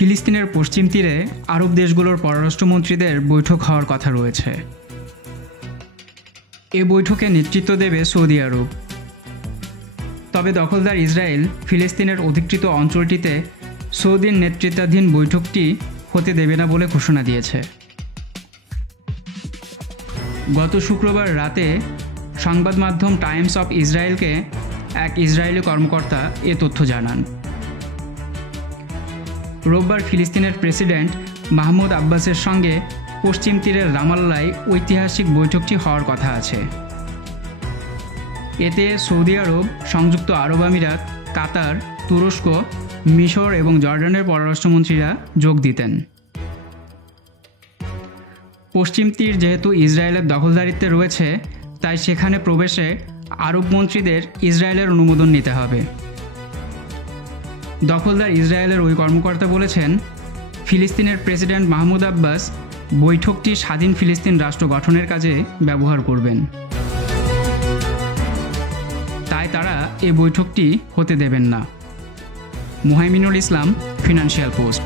ফিলিস্তিনের পশ্চিম তীরে আরব দেশগুলোর পররাষ্ট্রমন্ত্রীদের বৈঠক হওয়ার কথা রয়েছে। এ বৈঠকে নেতৃত্ব দেবে সৌদি আরব। তবে দখলদার ইসরায়েল ফিলিস্তিনের অধিকৃত অঞ্চলটিতে সৌদির নেতৃত্বাধীন বৈঠকটি হতে দেবে না বলে ঘোষণা দিয়েছে। গত শুক্রবার রাতে সংবাদ মাধ্যম টাইমস অফ ইসরায়েলকে এক ইসরায়েলি কর্মকর্তা এ তথ্য জানান। রোববার ফিলিস্তিনের প্রেসিডেন্ট মাহমুদ আব্বাসের সঙ্গে পশ্চিম তীরের রামাল্লায় ঐতিহাসিক বৈঠকটি হওয়ার কথা আছে। এতে সৌদি আরব, সংযুক্ত আরব আমিরাত, কাতার, তুরস্ক, মিশর এবং জর্ডানের পররাষ্ট্রমন্ত্রীরা যোগ দিতেন। পশ্চিম তীর যেহেতু ইসরায়েলের দখলদারিত্বে রয়েছে, তাই সেখানে প্রবেশে আরব মন্ত্রীদের ইসরায়েলের অনুমোদন নিতে হবে। দখলদার ইসরায়েলের ওই কর্মকর্তা বলেছেন, ফিলিস্তিনের প্রেসিডেন্ট মাহমুদ আব্বাস বৈঠকটি স্বাধীন ফিলিস্তিন রাষ্ট্র গঠনের কাজে ব্যবহার করবেন, তাই তারা এ বৈঠকটি হতে দেবেন না। মুহাইমিনুল ইসলাম, ফিনান্সিয়াল পোস্ট।